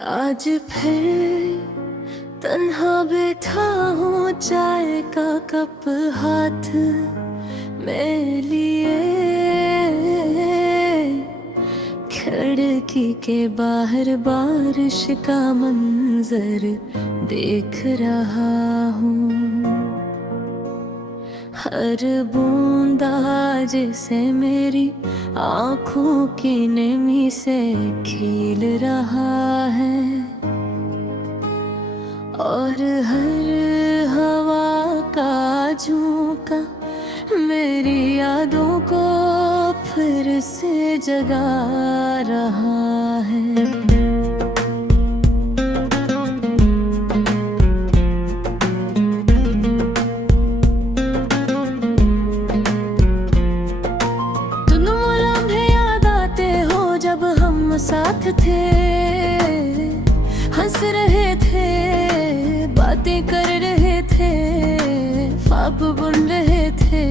आज फिर तन्हा बैठा हूँ, चाय का कप हाथ में लिए, खिड़की के बाहर बारिश का मंजर देख रहा हूँ। हर बूंदा जिसे मेरी आँखों की नमी से खिल रहा है, और हर हवा का झोंका मेरी यादों को फिर से जगा रहा है। साथ थे, हंस रहे थे, बातें कर रहे थे, ख्वाब बुन रहे थे,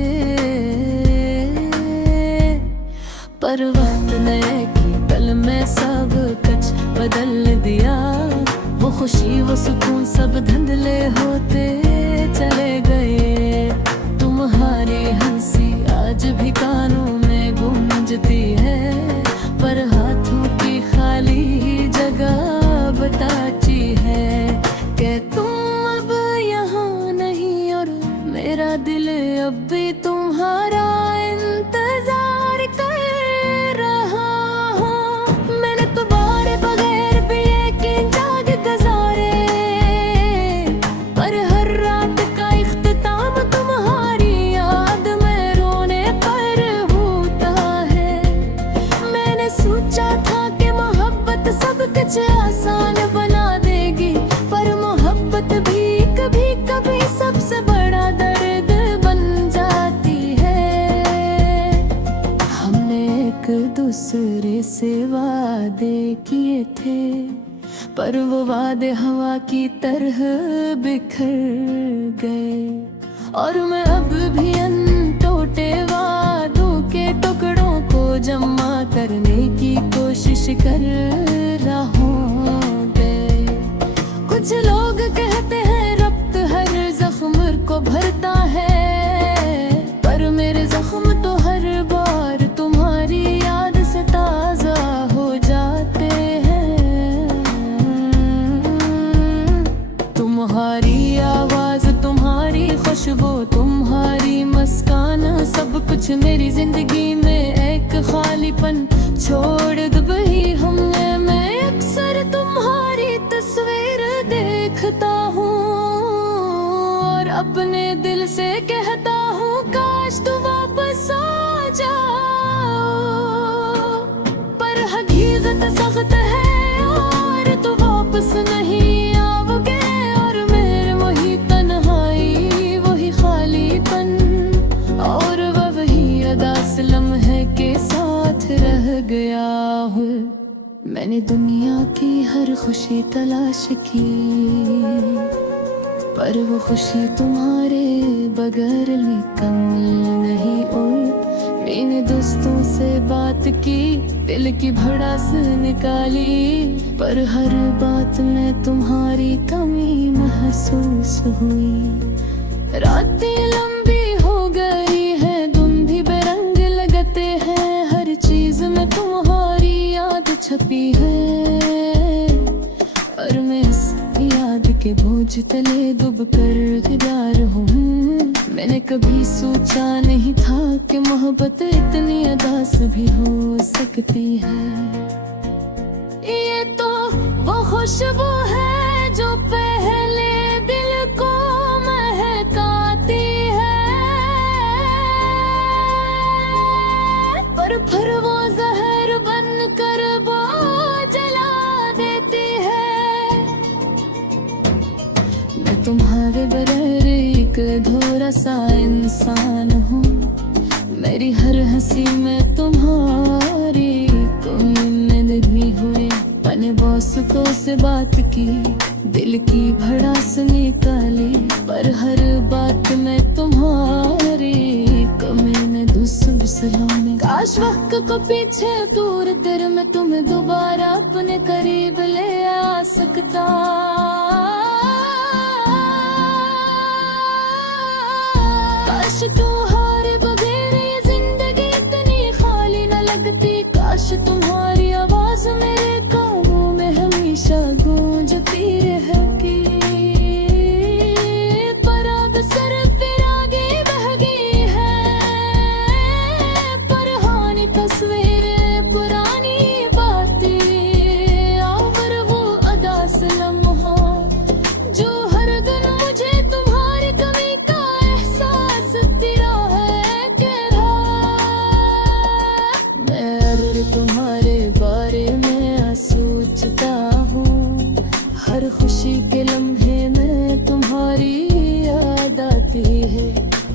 पर वक्त ने की पल में सब कुछ बदल दिया। वो खुशी वो सुकून सब धुंधले होते चले गए। तुम्हारी हंसी आज भी कानों में गूंजती है, पर हाथों की खाली जगह बताती है कि तुम अब यहाँ नहीं, और मेरा दिल अब भी तुम्हारा इंतजार कर रहा हूँ। मैंने तुम्हारे बगैर भी एक जाग गुजारे, पर हर रात का इख्तिताम तुम्हारी याद में रोने पर होता है। मैंने सोचा था सब कुछ आसान बना देगी, पर मोहब्बत भी कभी कभी सबसे बड़ा दर्द बन जाती है। हमने एक दूसरे से वादे किए थे, पर वो वादे हवा की तरह बिखर गए, और मैं अब भी अनटूटे वादों के टुकड़ों को जमा करने की कोशिश कर रहा हूँ। कुछ लोग कहते हैं रब्त हर जख्म को भरता है, पर मेरे जख्म तो हर बार तुम्हारी याद से ताजा हो जाते हैं। तुम्हारी आवाज, तुम्हारी खुशबू, तुम्हारी मुस्कान, सब कुछ मेरी जिंदगी में एक खालीपन छोड़ गई। हमने मैं अक्सर तुम्हारी तस्वीर देखता हूँ, और अपने दिल से कहता हूँ काश तू वापस आ जाओ, पर हकीकत सख्त है और तू वापस नहीं आओगे, और मेरे वही तन्हाई, वही खालीपन, और वही अदास लम्हे के साथ रह गया हूँ। मैंने दुनिया की हर खुशी तलाश की, पर वो खुशी तुम्हारे बगैर मुकम्मल नहीं। और मैंने दोस्तों से बात की, दिल की भड़ास निकाली, पर हर बात में तुम्हारी कमी महसूस हुई। रातें लंबी हो गई है, दिन भी बेरंग लगते हैं, हर चीज में तुम्हारी याद छपी है, और मैं इस याद के बोझ तले डूब कर गिरदार हूँ। मैंने कभी सोचा नहीं था कि मोहब्बत इतनी अदास भी हो सकती है। ये तो वो खुशबू है जो पहले दिल को महकाती है, पर फिर वो जहर बन कर जला देती है। मैं तुम्हारे बगैर एक अधूरा सा इंसान हूँ, मेरी हर हंसी में तुम्हारी कमी लगी हुई। मैंने बॉस को से बात की, दिल की भड़ास निकाली, पर हर बात में तुम्हारी कमी ने दुसलाने। काश वक्त को पीछे दूर दिल में तुम्हें दोबारा अपने करीब ले आ सकता। काश तुम्हारे बगैर ये जिंदगी इतनी खाली न लगती। काश तुम्हारी आवाज मेरे कानों में हमेशा गूंजती रहती। पर अब सिर्फ फिर आगे बह गई है पुरानी तस्वीरें, पुरानी बातें और वो अदास लम्हा जो हर दिन मुझे तुम्हारी कमी का एहसास तेरा है कह रहा। मैं अगर तुम्हारे बारे में सोचता हूँ, हर खुशी के लम्हे में तुम्हारी याद आती है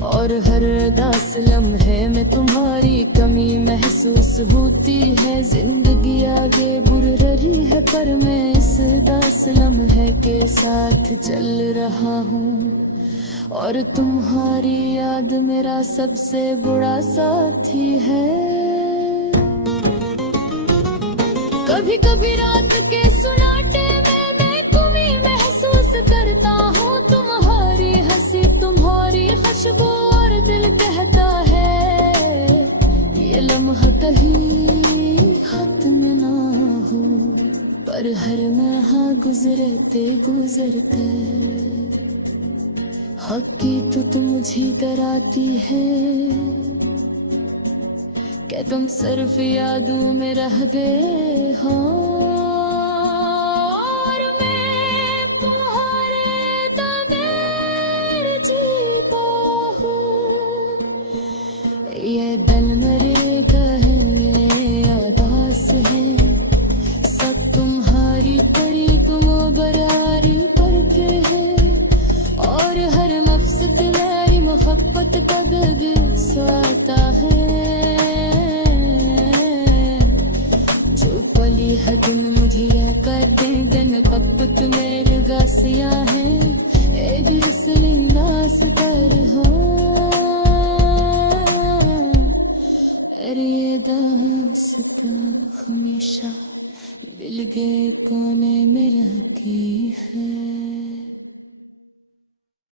और हर उदास लम्हे में तुम्हारी कमी महसूस होती है। जिंदगी आगे बुर रही है पर मैं इस उदास लम्हे के साथ चल रहा हूँ और तुम्हारी याद मेरा सबसे बड़ा साथी है। कभी कभी रात के सुनाटे में मैं तुम्हें महसूस करता हूँ। तुम्हारी हंसी, तुम्हारी खुशबू और दिल कहता है ये लम्हा कहीं खत्म ना हो। पर हर लम्हा गुजरते गुजरते हकीकत मुझे डराती है कि तुम सिर्फ यादों में रह गए हो और मैं तुम्हारे बगैर जीता हूँ। ये दिल मेरे कहने अदास है, सब तुम्हारी परी तुम बरारी पर है और हर मकसद मेरी मोहब्बत का गुस्सा है। हर दिन मुझे कहते दिन पप्पत मेरे गासिया है एक इसलिए नास कर हो। अरे ये दास्तान हमेशा दिल के कोने में रहती है।